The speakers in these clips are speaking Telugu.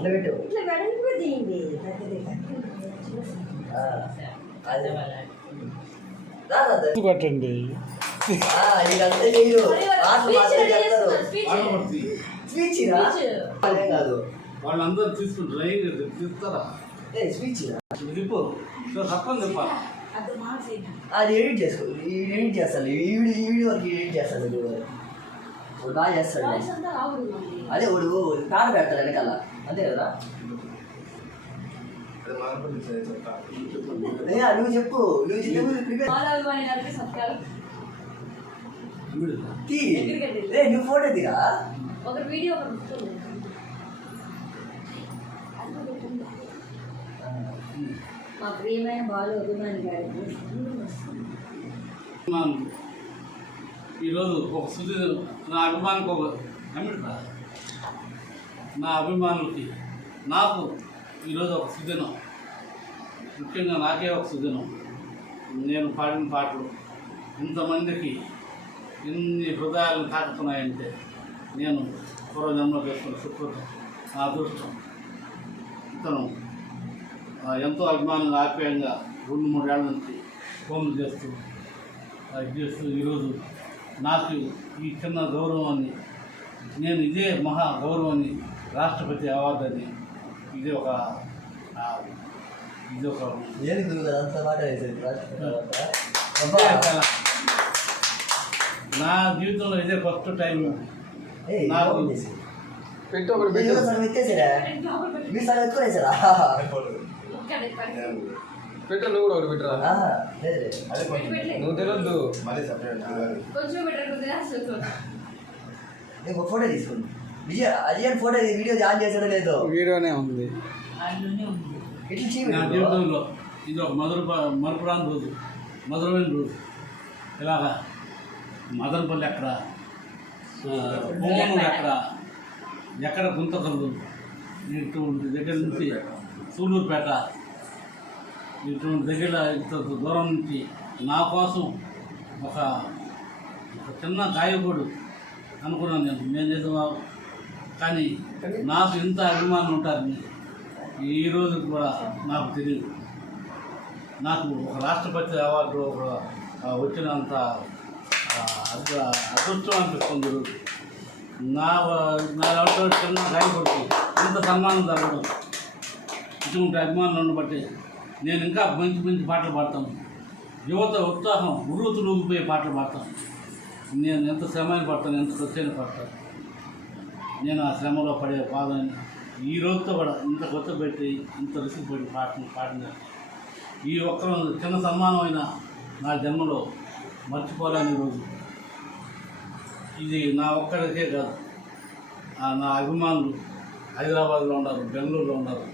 ఇట్లా పెట్టు. ఇట్లా వెడల్పుగా తీయండి దగ్గర ఆ, అదే. కట్టండి కాదు. వాళ్ళందరూ తీసుకుంటారు? ఏం తీస్తారా? స్పీచ్ తప్పని చెప్పాలి అది ఎడిట్ చేసుకో. ఈ ఎడిట్ చేస్తాను. ఈ వీడియో వరకు ఎడిట్ చేస్తాను వాడు బాగా చేస్తాడు అదే వాడు కాడ పెడతాడు వెనకాల. అంతే కదా? నువ్వు చెప్పు. నువ్వు నువ్వు ఫోటో దిగా ఒక వీడియో మా ప్రియమైన బాలు అభిమాని గారికి ఈరోజు ఒక శుద్ధి నా అభిమానికి ఒక నా అభిమానులకి నాకు ఈరోజు ఒక సుదినం. ముఖ్యంగా నాకే ఒక సుదినం. నేను పాడిన పాటలు ఇంతమందికి ఇన్ని హృదయాలను తాకుతున్నాయంటే నేను పూర్వజన్మలో చేసుకున్న సుకృతం నా అదృష్టం. ఇతను ఎంతో అభిమానంగా ఆప్యాయంగా రెండు మూడేళ్ళ నుంచి ఫోన్లు చేస్తూ చేస్తూ ఈరోజు నాకు ఈ చిన్న గౌరవాన్ని నేను ఇదే మహా గౌరవాన్ని రాష్ట్రపతి అవార్డు అని ఇది ఒక ఇది ఒక నా జీవితంలో ఇదే ఫస్ట్ టైం నాకు పెట్టు ఒకటి పెట్టు. పెట్టు నువ్వు కూడా ఒకటి పెట్టురా. నువ్వు తెలియద్దు. నేను ఒక ఫోటో తీసుకోండి. Vijay Ajay photo video on చేసాడో లేదో? వీడియోనే ఉంది. నా జీవితంలో ఇది ఒక మధుర మరుపురాని రోజు మధురమైన రోజు. ఇలాగా మదనపల్లి ఎక్కడ? పొంగనూరు ఎక్కడ? ఎక్కడ గుంతకల్లు? ఇటువంటి దగ్గర నుంచి సూళ్ళూరుపేట ఇటువంటి దగ్గర ఇంత దూరం నుంచి నా కోసం ఒక ఒక చిన్న గాయకుడు అనుకున్నాను నేను. నేను చేద్దామా కానీ నాకు ఇంత అభిమానం ఉంటారని ఈ రోజు కూడా నాకు తెలియదు నాకు ఒక రాష్ట్రపతి అవార్డు వచ్చినంత అదృష్టం అనిపిస్తుంది ఈరోజు. నా నా దాంట్లో చిన్న గాయకుడికి ఇంత సన్మానం జరగడం ఇటువంటి అభిమానులను బట్టి నేను ఇంకా మంచి మంచి పాటలు పాడతాను. యువత ఉత్సాహం ఉర్రూతులు ఊగిపోయే పాటలు పాడతాను. నేను ఎంత శ్రమైన పడతాను ఎంత ఖర్చైన పడతాను. నేను ఆ శ్రమలో పడే బాధని ఈ రోజుతో కూడా ఇంత కొత్త పెట్టి ఇంత రిస్క్ పడి పాటలు పాడిన ఈ ఒక్క చిన్న సన్మానమైన నా జన్మలో మర్చిపోలేని రోజు. ఇది నా ఒక్కడికే కాదు. నా అభిమానులు హైదరాబాద్లో ఉన్నారు బెంగళూరులో ఉన్నారు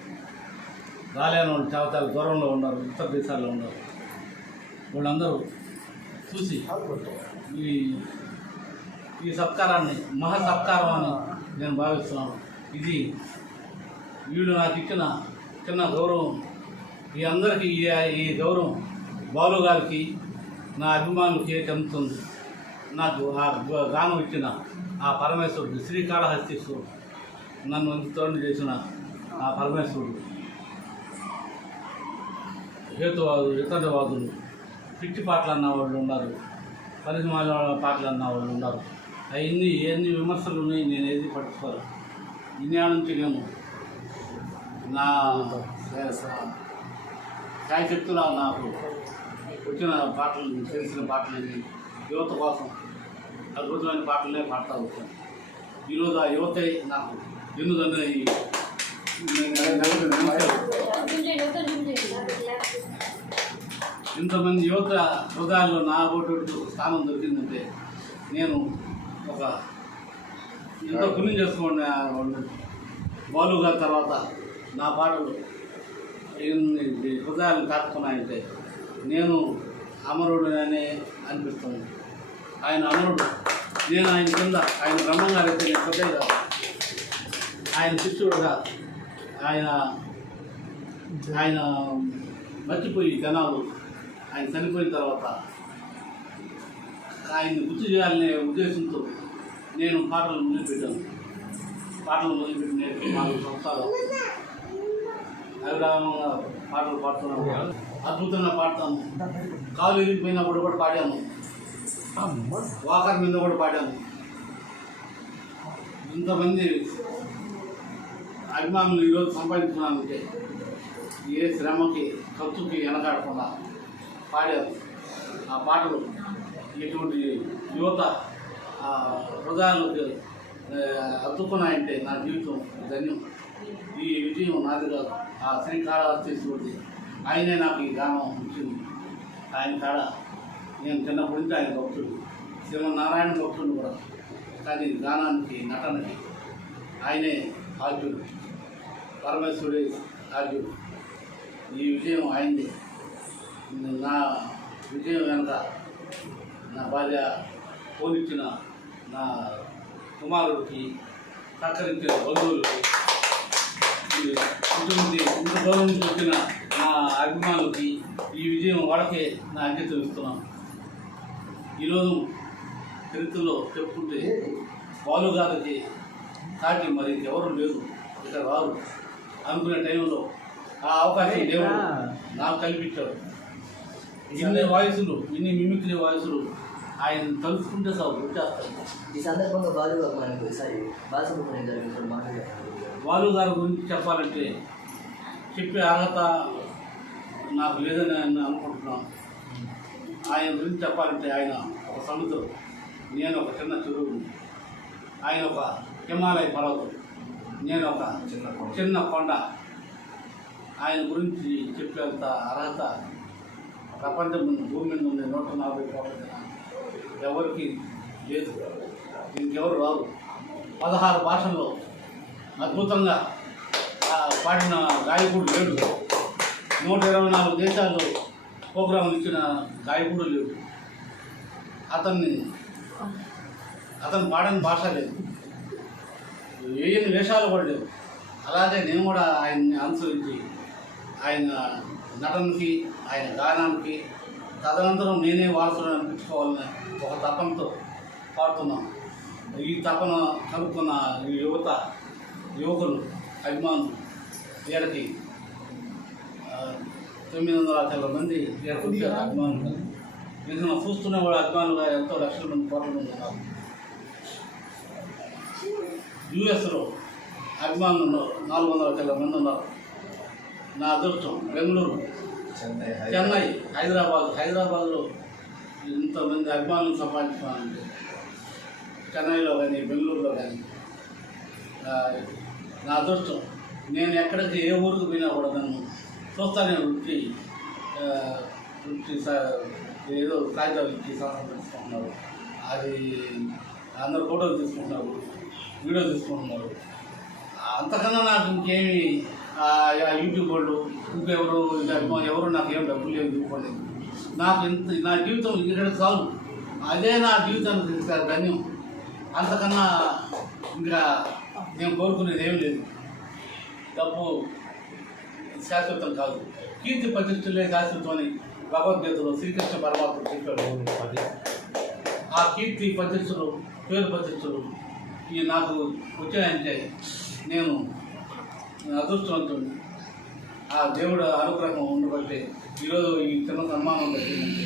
రాలేని వాళ్ళు చాలా చాలా దూరంలో ఉన్నారు ఉత్తర దేశాల్లో ఉన్నారు. వాళ్ళందరూ చూసి ఈ ఈ సత్కారాన్ని మహా సత్కారం అని నేను భావిస్తున్నాను. ఇది వీడు నాకు ఇచ్చిన చిన్న గౌరవం. ఈ అందరికీ ఈ ఈ గౌరవం బాలు గారికి నా అభిమానులకి చెందుతుంది. నాకు ఆ గానం ఇచ్చిన ఆ పరమేశ్వరుడు శ్రీకాళహస్తీశ్వరుడు నన్ను తోడు చేసిన ఆ పరమేశ్వరుడు. హేతువాదులు ఇతరవాదులు పిచ్చి పాటలు అన్న వాళ్ళు ఉన్నారు. పరిశ్రమ పాటలు అన్న వాళ్ళు ఉన్నారు. అవన్నీ ఎన్ని విమర్శలు ఉన్నాయి నేను ఏది పట్టుకోను నుంచి నేను నా శాయశక్తులా నాకు వచ్చిన పాటలు తెలిసిన పాటలని యువత కోసం అద్భుతమైన పాటలనే పాడుతూ వచ్చాను. ఈరోజు ఆ యువత నాకు ఎన్నుదన్న ఇంతమంది యువత హృదయాల్లో నా ఓటు స్థానం దొరికిందంటే నేను ఒక ఎంతో పుణ్యం చేసుకోండి బాలు గారి తర్వాత నా పాటలు ఎన్ని హృదయాలను తాకుతున్నాయంటే నేను అమరుడు అనే అనిపిస్తుంది. ఆయన అమరుడు. నేను ఆయన కింద ఆయన బ్రహ్మంగారు అయితే నేను కొద్దిగా ఆయన శిష్యుడుగా ఆయన ఆయన మర్చిపోయి జనాలు ఆయన చనిపోయిన తర్వాత ఆయన్ని గుర్తు చేయాలనే ఉద్దేశంతో నేను పాటలు మొదలుపెట్టాను. పాటలు మొదలుపెట్టి నాలుగు సంవత్సరాలు అవిరామంగా పాటలు పాడుతున్నాము అద్భుతంగా పాడతాను. కాలు విరిగిపోయినప్పుడు కూడా పాడాను. వాకర్ మీద కూడా పాడాను. ఇంతమంది అభిమానులు ఈరోజు సంపాదించుకున్నానంటే ఏ శ్రమకి ఖర్చుకి వెనకాడకుండా పాడారు ఆ పాటలు ఇటువంటి యువత హృదయాలు హృదయాలకు అద్దుకున్నాయంటే నా జీవితం ధన్యం. ఈ విజయం నాది కాదు. ఆ శ్రీకాళహస్తీశ్వరుడి ఆయనే నాకు ఈ గానం ఇచ్చింది. ఆయన కాడ నేను చిన్నప్పటి నుంచి ఆయన భక్తుడు. శ్రీమన్నారాయణ భక్తుడు కూడా. కానీ గానానికి నటనకి ఆయనే ఆద్యుడు పరమేశ్వరుడి ఆద్యుడు ఈ విజయం ఆయనది. నా విజయం వెనక నా భార్య పోనిచ్చిన నా కుమారుడికి సహకరించిన బంధువులకి ఇంత దూరం నుంచి వచ్చిన నా అభిమానులకి ఈ విజయం వాళ్ళకే నా అంకితం ఇస్తున్నాను. ఈరోజు చరిత్రలో చెప్పుకుంటే బాలు గారికి సాటి మరి ఎవరు లేదు ఇక రారు అనుకునే టైంలో ఆ అవకాశం దేవుడు నాకు కల్పించాడు. ఇన్ని వాయిస్లు ఇన్ని మిమిక్రీ వాయిస్లు ఆయన తలుచుకుంటే సార్ వచ్చేస్తాడు ఈ సందర్భంగా బాలు గారు మనకు ఒకసారి బాలసుబ్రహ్మణ్యం గారి గురించి మాట్లాడారు బాలు గారి గురించి చెప్పాలంటే చెప్పే అర్హత నాకు లేదని ఆయన అనుకుంటున్నాను. ఆయన గురించి చెప్పాలంటే ఆయన ఒక సముద్రం నేను ఒక చిన్న చెరువు ఆయన ఒక హిమాలయ పర్వతం నేను ఒక చిన్న కొండ. చిన్న కొండ. ఆయన గురించి చెప్పేంత అర్హత ప్రపంచం మీద భూమి మీద ఉంది నూట నలభై కోట్ల జనాలు. ఎవరికి లేదు. ఇంకెవరు రాదు పదహారు భాషల్లో అద్భుతంగా పాడిన గాయకుడు లేడు. నూట ఇరవై నాలుగు దేశాల్లో ప్రోగ్రాం ఇచ్చిన గాయకుడు లేడు. అతన్ని అతను పాడని భాష లేదు. వేయని వేషాలు కూడా లేవు. అలాగే నేను కూడా ఆయన్ని అనుసరించి ఆయన నటనకి ఆయన గానానికి తదనంతరం నేనే వారసుడు అనిపించుకోవాలని ఒక తపనతో పాడుతున్నాను. ఈ తపన కనుక్కున్న ఈ యువత యువకులు అభిమానులు వీళ్ళకి తొమ్మిది వందల యాభై మంది వీళ్ళకి వచ్చారు అభిమానులు. నిన్న చూస్తున్న వాళ్ళ అభిమానులుగా ఎంతో లక్షల మంది కోట్ల మంది ఉన్నారు. యుఎస్లో అభిమానులు నాలుగు వందల చిల్లర మంది ఉన్నారు. నా అదృష్టం బెంగళూరు. చెన్నై హైదరాబాద్. హైదరాబాద్లో ఇంతమంది అభిమానులు సంపాదించుకున్నానంటే చెన్నైలో కానీ బెంగళూరులో కానీ నా అదృష్టం నేను ఎక్కడికి ఏ ఊరికి పోయినా కూడా నన్ను చూస్తానే వృత్తి వృత్తి ఏదో కాగితాలు ఇచ్చి సంపాదించుకుంటున్నారు. అది అందరు ఫోటోలు తీసుకుంటున్నారు వీడియో తీసుకుంటున్నారు. అంతకన్నా నాకు ఇంకేమి యూట్యూబ్ వాళ్ళు ఇంకెవరు ఇంకా ఎవరు నాకు ఏం డబ్బులు లేవు ఇవ్వలేదు నాకు ఇంత నా జీవితం ఇక్కడ చాలు. అదే నా జీవితానికి ఇంకా ధన్యం. అంతకన్నా ఇంకా నేను కోరుకునేది ఏమీ లేదు. డబ్బు శాశ్వతం కాదు. కీర్తి ప్రతిష్టలే శాశ్వతం అని భగవద్గీతలో శ్రీకృష్ణ పరమాత్మ చెప్పాడు. ఆ కీర్తి ప్రతిష్టలు పేరు ప్రతిష్టలు ఈ నాకు వచ్చాయంటే నేను అదృష్టవంతుడు. ఆ దేవుడు అనుగ్రహం ఉండబట్టి ఈరోజు ఈ చిన్న సన్మానం దక్కిందంటే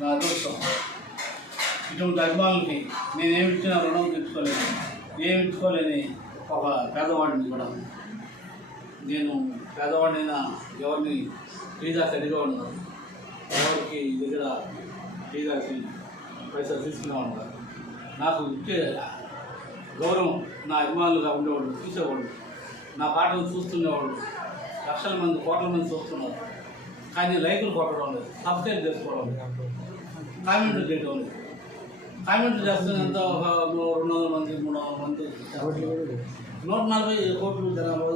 నా అదృష్టం. ఇటువంటి అభిమానులకి నేనేమిచ్చినా రుణం తెచ్చుకోలేను ఏమిచ్చుకోలేని ఒక పేదవాడిని కూడా నేను పేదవాడినైనా ఎవరిని టీదాసి అడిగేవాడిని ఉన్నారు. ఎవరికి దగ్గర టీదాసి పైసలు తీసుకునే కాదు. నాకు ఇచ్చే గౌరవం నా అభిమానులుగా ఉండేవాళ్ళు చూసేవాళ్ళు. నా పాటలు చూస్తుండేవాళ్ళు. లక్షల మంది కోట్ల మంది చూస్తున్నారు. కానీ లైకులు కొట్టడం లేదు. సబ్స్క్రైబ్ చేసుకోవడం లేదు. కామెంట్లు చేయడం లేదు. కామెంట్లు చేస్తున్నంత ఒక రెండు వందల మంది మూడు వందల మంది నూట నలభై కోట్లు జనాభా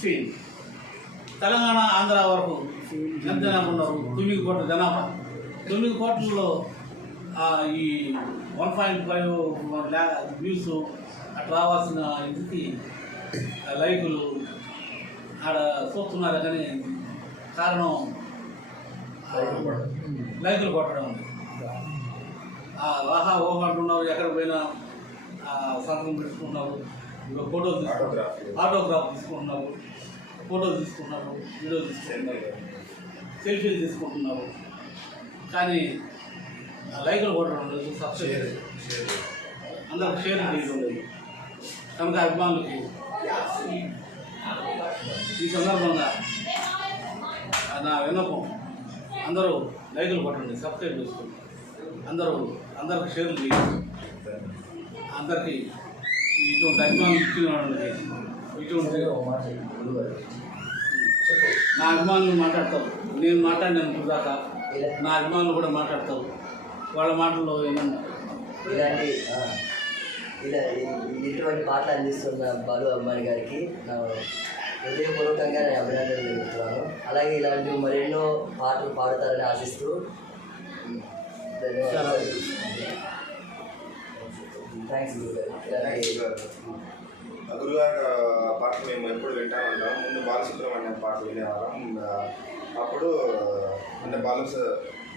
ఫీల్ తెలంగాణ ఆంధ్ర వరకు ఎంత జనాభా ఉన్నారు? తొమ్మిది కోట్ల జనాభా. తొమ్మిది కోట్లలో ఈ వన్ పాయింట్ ఫైవ్ వ్యూస్ అట్లా రావాల్సిన ఇది లైకులు ఆడ చూస్తున్నారు కానీ కారణం లైకులు కొట్టడం ఉంది. ఆ రాహా ఓహ అంటున్నారు ఎక్కడ పోయినా ఆ, సంతకం పెట్టుకున్నారు ఇంకా ఫోటో తీసుకుంటున్నావు ఆటోగ్రాఫ్. తీసుకుంటున్నావు ఫోటో తీసుకుంటున్నావు వీడియో తీసుకుంటున్నావు సెల్ఫీలు తీసుకుంటున్నావు. కానీ ఆ లైకులు కొట్టడం లేదు సబ్స్క్రైబ్ షేర్ అందరికి షేర్ చేయడం లేదు. కనుక అభిమానులకి ఈ సందర్భంగా నా విన్నపం అందరూ లైకులు కొట్టండి సబ్స్క్రైబ్ చేసుకోండి. అందరూ అందరికి షేర్లు చేయండి. అందరికీ ఇటువంటి అభిమానులు ఇచ్చిన ఇటువంటి మాట నా అభిమానులు మాట్లాడతావు నేను మాట్లాడినాను దాకా నా అభిమానులు కూడా మాట్లాడతావు వాళ్ళ మాటల్లో ఏమన్నా ఇలా ఇటువంటి పాటలు అందిస్తున్న బాలు అమ్మాయి గారికి హృదయపూర్వకంగా నేను అభినందనలు తెలుపుతున్నాను. అలాగే ఇలాంటి మరెన్నో పాటలు పాడతారని ఆశిస్తూ ధన్యవాదాలు. థ్యాంక్స్ గురుగారు. పాటలు మేము ఎప్పుడు వింటా ఉంటాం ముందు బాలసుబ్రహ్మణ్యం పాటలు వినేవాళ్ళం. అప్పుడు అంటే బాలసు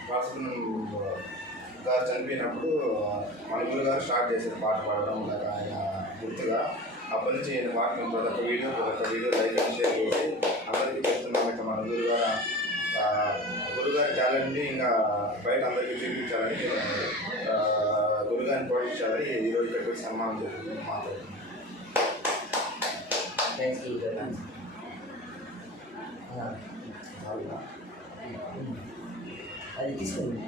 బాలసుబ్రహ్మణ్యం గారు చనిపోయినప్పుడు మన గురుగారు స్టార్ట్ చేశారు పాట పాడడం నాకు ఆయన గుర్తుగా. అప్పటి నుంచి నేను పాట మేము ప్రతి ఒక్క వీడియో ప్రతి ఒక్క వీడియో లైక్ అండ్ షేర్ చేసి అందరికీ చెప్తున్నాం ఇక మన గురుగారు గురుగారి టాలెంట్ని ఇంకా బయట అందరికీ చూపించాలని గురుగారిని పోషించాలని ఈరోజు ఇక్కడికి వచ్చి సన్మానం జరుగుతుంది మాట్లాడుతున్నాం థ్యాంక్స్? అది తీసుకోండి.